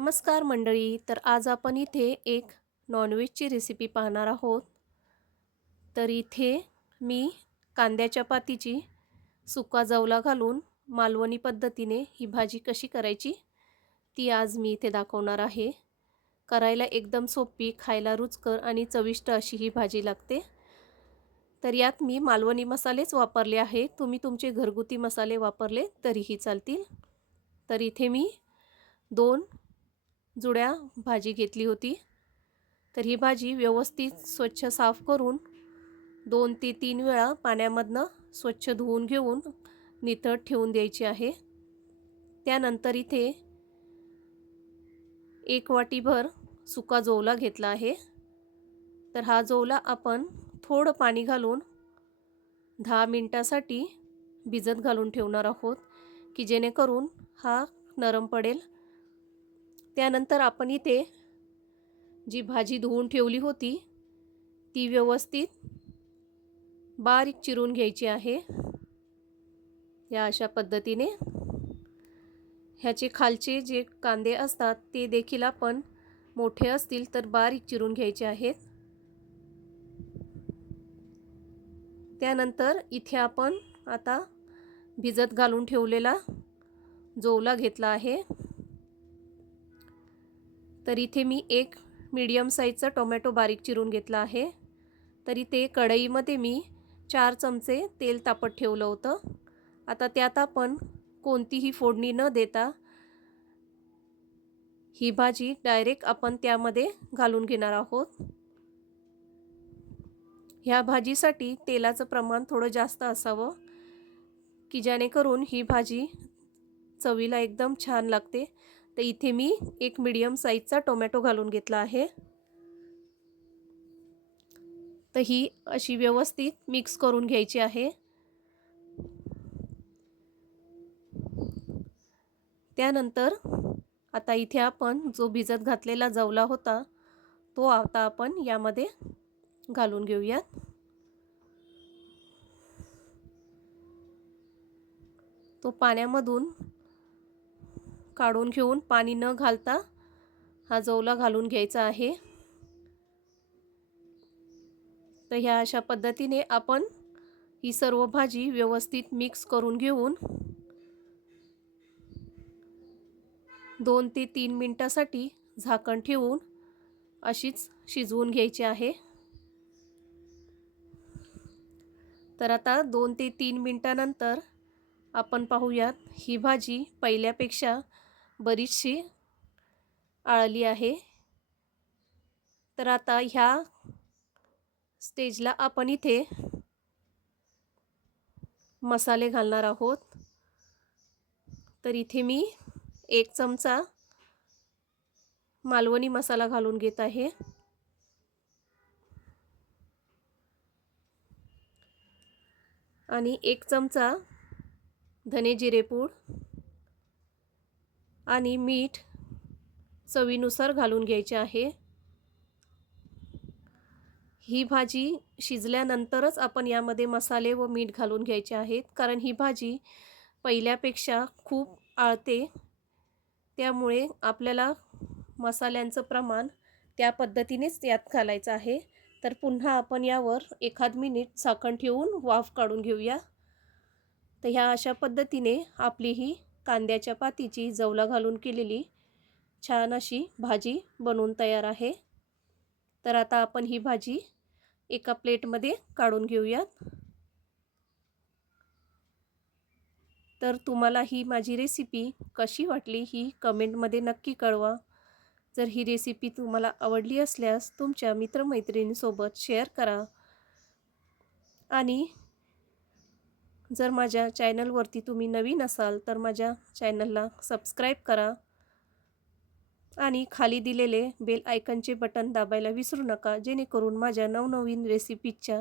नमस्कार मंडळी तर आज आपण इथे एक नॉनव्हेजची रेसिपी पाहणार आहोत. तर इथे मी कांद्याच्या पातीची सुका जवला घालून मालवणी पद्धतीने ही भाजी कशी करायची ती आज मी इथे दाखवणार आहे. करायला एकदम सोपी खायला रुचकर आणि चविष्ट अशी ही भाजी लागते. तर यात मी मालवणी मसालेच वापरले आहे. तुम्ही तुमचे घरगुती मसाले वापरले तरीही चालतील. तर इथे मी दोन जुड्या भाजी घेतली होती. तर ही भाजी व्यवस्थित स्वच्छ साफ करून दोन ते तीन वेळा पाण्यामधनं स्वच्छ धुवून घेऊन नितळ ठेवून द्यायची आहे. त्यानंतर इथे एक वाटीभर सुका जोवला घेतला आहे. तर हा जोवला आपण थोडं पाणी घालून दहा मिनटासाठी भिजत घालून ठेवणार आहोत की जेणेकरून हा नरम पडेल. त्यानंतर आपण इथे जी भाजी धुवून ठेवली होती ती व्यवस्थित बारीक चिरून घ्यायची आहे. या अशा पद्धतीने ह्याचे खालचे जे कांदे असतात ते देखील आपण मोठे असतील तर बारीक चिरून घ्यायचे आहेत. त्यानंतर इथे आपण आता भिजत घालून ठेवलेला जोवला घेतला आहे. तर इथे मी एक मीडियम साईजचा टोमॅटो बारीक चिरून घेतला आहे. तरी ते कढईमध्ये मी चार चमचे तेल तापत ठेवलं होतं. आता त्यात आपण कोणतीही फोडणी न देता ही भाजी डायरेक्ट आपण त्यामध्ये घालून घेणार आहोत. ह्या भाजीसाठी तेलाचं प्रमाण थोडं जास्त असावं की जेणेकरून ही भाजी चवीला एकदम छान लागते. तर इथे मी एक मीडियम साईजचा टोमॅटो घालून घेतला आहे. तर ही अशी व्यवस्थित मिक्स करून घ्यायची आहे. त्यानंतर आता इथे आपण जो भिजत घातलेला जवला होता तो आता आपण यामध्ये घालून घेऊयात. तो पाण्यामधून काढून घेऊन पाणी न घालता हा जवला घालून घ्यायचा आहे. तर ह्या अशा पद्धतीने आपण ही सर्व भाजी व्यवस्थित मिक्स करून घेऊन दोन ते तीन मिनटासाठी झाकण ठेवून अशीच शिजवून घ्यायची आहे. तर आता दोन ते तीन मिनटानंतर आपण पाहूयात ही भाजी पहिल्यापेक्षा बरीचशी आळली आहे. तर आता ह्या स्टेजला आपण इथे मसाले घालणार आहोत. तर इथे मी एक चमचा मालवणी मसाला घालून घेत आहे. आणि एक चमचा धने जिरेपूड आणि मीठ चवीनुसार घालून घ्यायचे आहे. ही भाजी शिजल्यानंतरच आपण यामध्ये मसाले व मीठ घालून घ्यायचे आहेत. कारण ही भाजी पहिल्यापेक्षा खूप आळते. त्यामुळे आपल्याला मसाल्यांचं प्रमाण त्या पद्धतीनेच यात घालायचं आहे. तर पुन्हा आपण यावर एखाद मिनिट झाकण ठेवून वाफ काढून घेऊया. तर ह्या अशा पद्धतीने आपली ही कांद्याच्या पातीची जवला घालून केलेली छान अशी भाजी बनवून तयार आहे. तर आता आपण ही भाजी एका प्लेटमध्ये काढून घेऊयात. तर तुम्हाला ही माझी रेसिपी कशी वाटली ही कमेंटमध्ये नक्की कळवा. जर ही रेसिपी तुम्हाला आवडली असल्यास तुमच्या मित्रमैत्रिणींसोबत शेअर करा. आणि जर माझ्या चॅनलवरती तुम्ही नवीन असाल तर माझ्या चॅनलला सबस्क्राईब करा आणि खाली दिलेले बेल आयकनचे बटन दाबायला विसरू नका जेणेकरून माझ्या नवनवीन रेसिपीच्या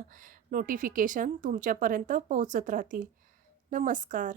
नोटिफिकेशन तुमच्यापर्यंत पोहोचत राहतील. नमस्कार.